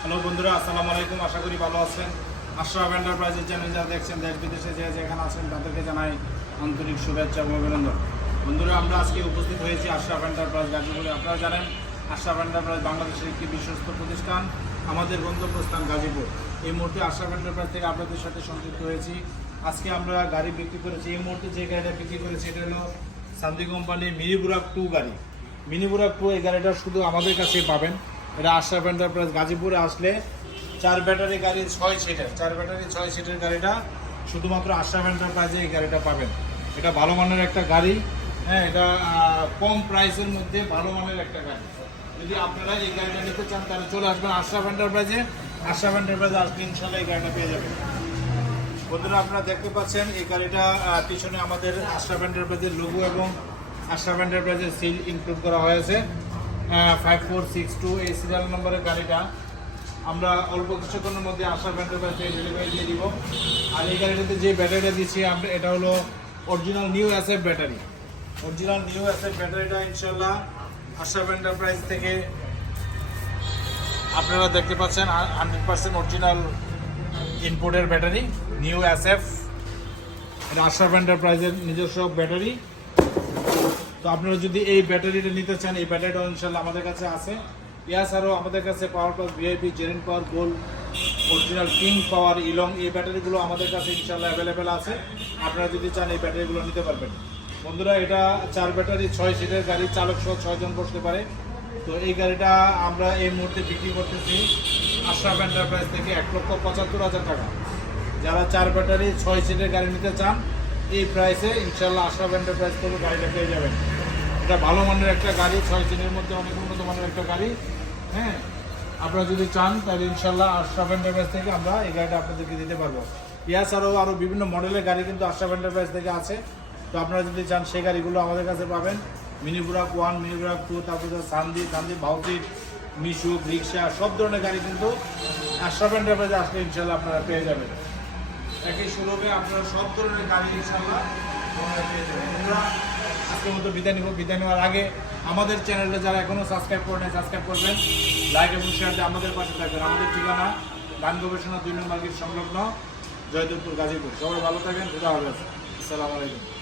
Hello বন্ধুরা, আসসালামু আলাইকুম, আশা করি ভালো আছেন। আশরাফ এন্টারপ্রাইজের চ্যানেল যারা দেখছেন, দেশ বিদেশে যে যেখানে আছেন, তাদেরকে জানাই আন্তরিক শুভেচ্ছা এবং অভিনন্দন। বন্ধুরা, আমরা আজকে উপস্থিত হয়েছি আশরাফ এন্টারপ্রাইজ গাজীপুরে আপনারা জানেন, আশরাফ এন্টারপ্রাইজ বাংলাদেশের একটি বিশ্বস্ত প্রতিষ্ঠান, আমাদের গন্তব্যস্থান গাজীপুর। এই মুহূর্তে আশরাফ এন্টারপ্রাইজ থেকে আপনাদের সাথে সংযুক্ত হয়েছি। আজকে আমরা গাড়ি বিক্রি করেছি। এই মুহূর্তে যে গাড়িটা বিক্রি করেছি, এটা হলো সান্দি কোম্পানির মিনিবুরাক টু গাড়ি। মিনিবুরাক টু এই গাড়িটা শুধু আমাদের কাছেই পাবেন। এটা আশরাফ এন্টারপ্রাইজ গাজীপুরে আসলে চার ব্যাটারি গাড়ি, ছয় সিটের, চার ব্যাটারি, ছয় সিটের গাড়িটা শুধুমাত্র আশরাফ এন্টারপ্রাইজে এই গাড়িটা পাবেন। এটা ভালো মানের একটা গাড়ি। হ্যাঁ এটা কম প্রাইসের মধ্যে ভালো মানের একটা গাড়ি। যদি আপনারা এই গাড়িটা নিতে চান, তাহলে চলে আসবেন আশরাফ এন্টারপ্রাইজে। আশরাফ এন্টারপ্রাইজে আসলে ইনশাল্লাহ এই গাড়িটা পেয়ে যাবেন। বন্ধুরা, আপনারা দেখতে পাচ্ছেন, এই গাড়িটা পিছনে আমাদের আশরাফ এন্টারপ্রাইজের লোগো এবং আশরাফ এন্টারপ্রাইজের সিল ইনক্লুড করা হয়েছে। ফাইভ ফোর সিক্স টু এই সিরিয়াল নম্বরের গাড়িটা। আমরা অল্প কিছুক্ষণের মধ্যে আশরাফ এন্টারপ্রাইজ ডেলিভারি দিয়ে দিব। আর এই গাড়িটাতে যে ব্যাটারিটা দিচ্ছি আমরা এটা হলো original new asset battery original new asset ব্যাটারিটা ইনশাল্লাহ আশরাফ এন্টারপ্রাইজ থেকে আপনারা দেখতে পাচ্ছেন হান্ড্রেড পার্সেন্ট অরিজিনাল ইনপুটের ব্যাটারি নিউ এসএফ এটা আশরাফ এন্টারপ্রাইজের নিজস্ব ব্যাটারি তো আপনারা যদি এই ব্যাটারিটা নিতে চান, এই ব্যাটারিটা ইনশাল্লাহ আমাদের কাছে আছে। এছাড়াও আমাদের কাছে power plus VIP জেরেন power gold original king power ইলং এই ব্যাটারিগুলো আমাদের কাছে ইনশাল্লাহ অ্যাভেলেবেল আছে। আপনারা যদি চান এই ব্যাটারিগুলো নিতে পারবেন। বন্ধুরা, এটা চার ব্যাটারি, ছয় সিটের গাড়ি, চালক সহ ছয়জন বসতে পারে। তো এই গাড়িটা আমরা এই মুহূর্তে বিক্রি করতেছি আশরাফ এন্টারপ্রাইজ থেকে এক লক্ষ পঁচাত্তর হাজার টাকা। যারা চার ব্যাটারি, ছয় সিটের গাড়ি নিতে চান এই প্রাইসে ইনশাল্লাহ আশরাফ এন্টারপ্রাইজ থেকে গাড়িটা পেয়ে যাবেন। এটা ভালো মানের একটা গাড়ি, ছয় সিটের মধ্যে অনেক উন্নত মানের একটা গাড়ি হ্যাঁ? আপনারা যদি চান, তাহলে ইনশাল্লাহ আশরাফ এন্টারপ্রাইজ থেকে আমরা এই গাড়িটা আপনাদেরকে দিতে পারব। এছাড়াও আরও বিভিন্ন মডেলের গাড়ি কিন্তু আশা আশরাফ এন্টারপ্রাইজ থেকে আছে। তো আপনারা যদি চান, সেই গাড়িগুলো আমাদের কাছে পাবেন। মিনি বুরাক ওয়ান মিনি বুরাক টু তারপরে সান্দি সান্দি ভাউসিট মিশুক রিক্সা সব ধরনের গাড়ি কিন্তু আশরাফ এন্টারপ্রাইজে আসলে ইনশাল্লাহ আপনারা পেয়ে যাবেন। একই সুলভে আপনারা সব ধরনের গাড়ি ইনশাল্লাহ আজকের মতো বিদায় নিব। বিদায় নেওয়ার আগে আমাদের চ্যানেলটা যারা এখনও সাবস্ক্রাইব করে নেয় সাবস্ক্রাইব করবেন। লাইক এবং শেয়ার দিয়ে আমাদের পাশে থাকবেন। আমাদের ঠিকানা গান গবেষণা দুই নম্বর সংলগ্ন জয়দেবপুর গাজীপুর। সবাই ভালো থাকেন। খুদা হবে আসসালামু আলাইকুম।